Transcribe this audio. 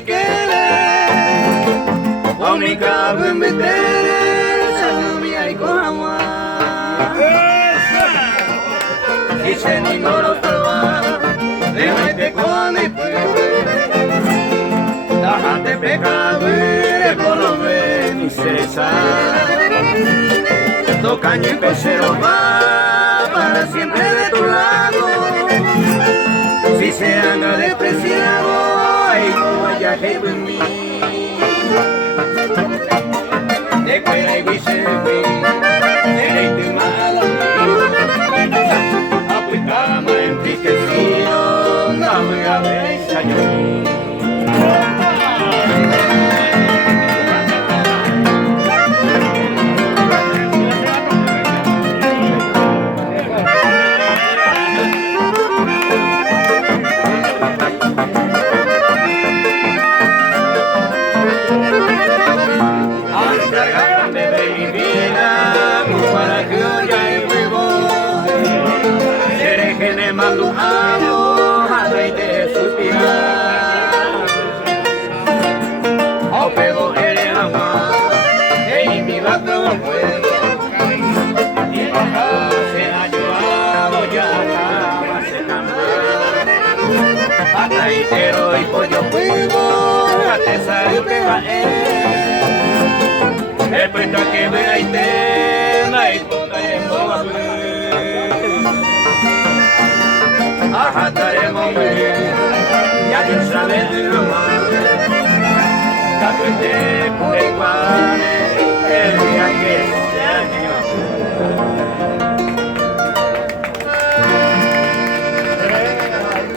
kele Omika bumbitere Sanami aiko hama Ise ni ngorotawa Remete kone Dejate pecadere Colombe ni cereza Tocaño y cosero va Para siempre de tu lado Si se anda despreciado Ay, no vaya a mí Te cuela y guisepi Eres malo Aplicama enriquecido No me hables a yo Pero y pollo fuego, hasta sabe pega después de que vea y te la y puta en boba ajá estaremos ya que sabes de lo malo capete por el cual el día que